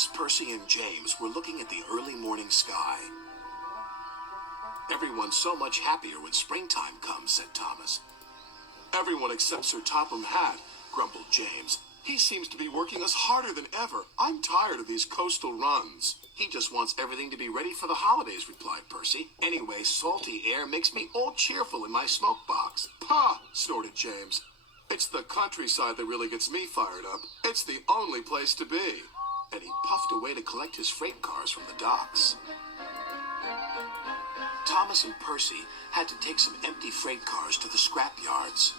Thomas, Percy, and James were looking at the early morning sky. "Everyone's so much happier when springtime comes," said Thomas. "Everyone except Sir Topham Hatt," grumbled James. "He seems to be working us harder than ever. I'm tired of these coastal runs." "He just wants everything to be ready for the holidays," replied Percy. "Anyway, salty air makes me all cheerful in my smoke box." "Pah!" snorted James. "It's the countryside that really gets me fired up. It's the only place to be." And he puffed away to collect his freight cars from the docks. Thomas and Percy had to take some empty freight cars to the scrapyards.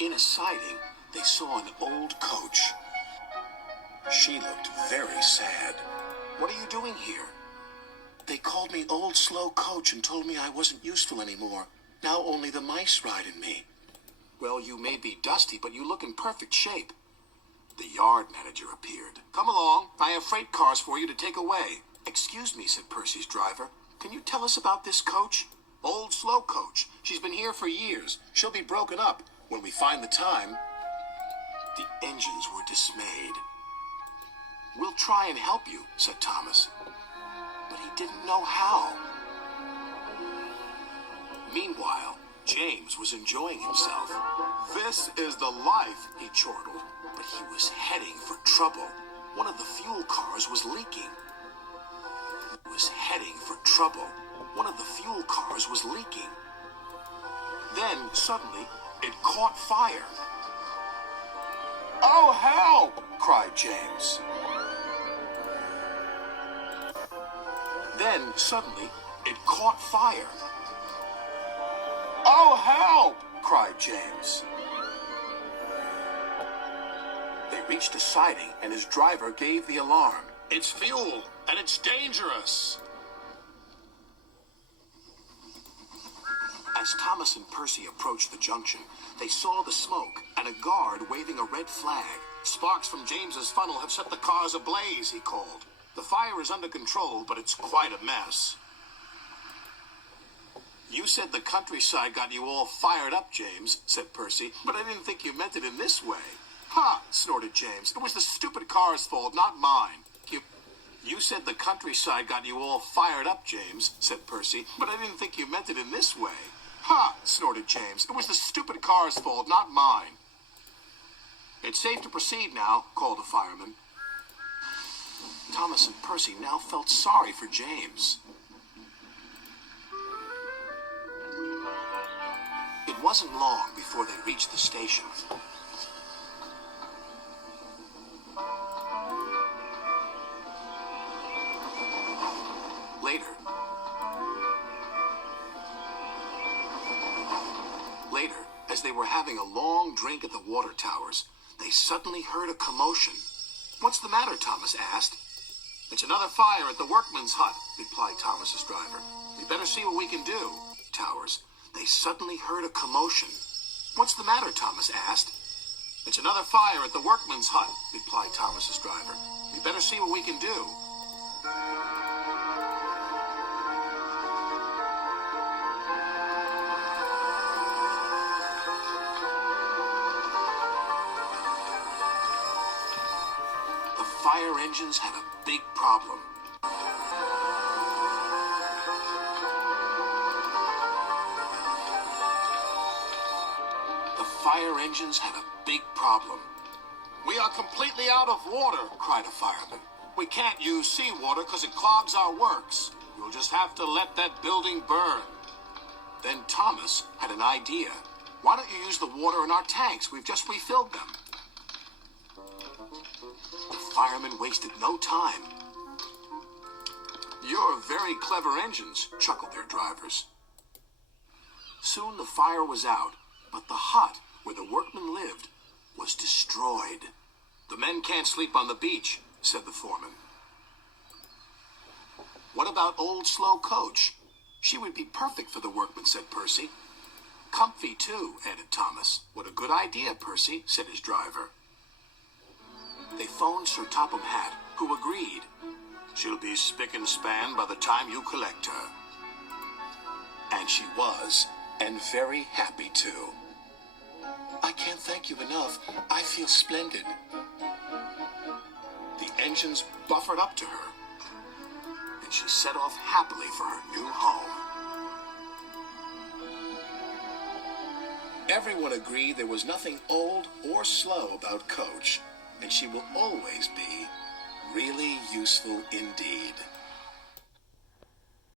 In a siding, they saw an old coach. She looked very sad. "What are you doing here?" "They called me Old Slowcoach and told me I wasn't useful anymore. Now only the mice ride in me." "Well, you may be dusty, but you look in perfect shape." The yard manager appeared. "Come along. I have freight cars for you to take away." "Excuse me," said Percy's driver. "Can you tell us about this coach?" "Old Slowcoach. She's been here for years. She'll be broken up when we find the time." The engines were dismayed. "We'll try and help you," said Thomas. But he didn't know how. Meanwhile, James was enjoying himself. "This is the life," he chortled. But he was heading for trouble. One of the fuel cars was leaking. Then, suddenly, it caught fire. "Oh, help!" cried James. Then, suddenly, it caught fire. "Oh, help!" cried James. They reached a siding, and his driver gave the alarm. "It's fuel, and it's dangerous." As Thomas and Percy approached the junction, they saw the smoke and a guard waving a red flag. "Sparks from James's funnel have set the cars ablaze," he called. "The fire is under control, but it's quite a mess." "You said the countryside got you all fired up, James," said Percy, "but I didn't think you meant it in this way." "Ha!" snorted James. "It was the stupid car's fault, not mine." You said the countryside got you all fired up, James," said Percy, "but I didn't think you meant it in this way." "Ha!" snorted James. "It was the stupid car's fault, not mine." "It's safe to proceed now," called a fireman. Thomas and Percy now felt sorry for James. It wasn't long before they reached the station. Later, as they were having a long drink at the water towers, they suddenly heard a commotion. "What's the matter?" Thomas asked. "It's another fire at the workmen's hut," replied Thomas's driver. "We better see what we can do." Towers. They suddenly heard a commotion. "What's the matter?" Thomas asked. "It's another fire at the workmen's hut," replied Thomas's driver. "We better see what we can do." The fire engines had a big problem. Fire engines had a big problem. "We are completely out of water," cried a fireman. "We can't use seawater because it clogs our works. You'll just have to let that building burn." Then Thomas had an idea. "Why don't you use the water in our tanks? We've just refilled them." The firemen wasted no time. "You're very clever engines," chuckled their drivers. Soon the fire was out, but the hut where the workmen lived was destroyed. "The men can't sleep on the beach," said the foreman. "What about Old Slowcoach? She would be perfect for the workmen," said Percy. "Comfy, too," added Thomas. "What a good idea, Percy," said his driver. They phoned Sir Topham Hatt, who agreed. "She'll be spick and span by the time you collect her." And she was, and very happy, too. "I can't thank you enough. I feel splendid." engines buffered up to her, and she set off happily for her new home. Everyone agreed there was nothing old or slow about Coach, and she will always be really useful indeed.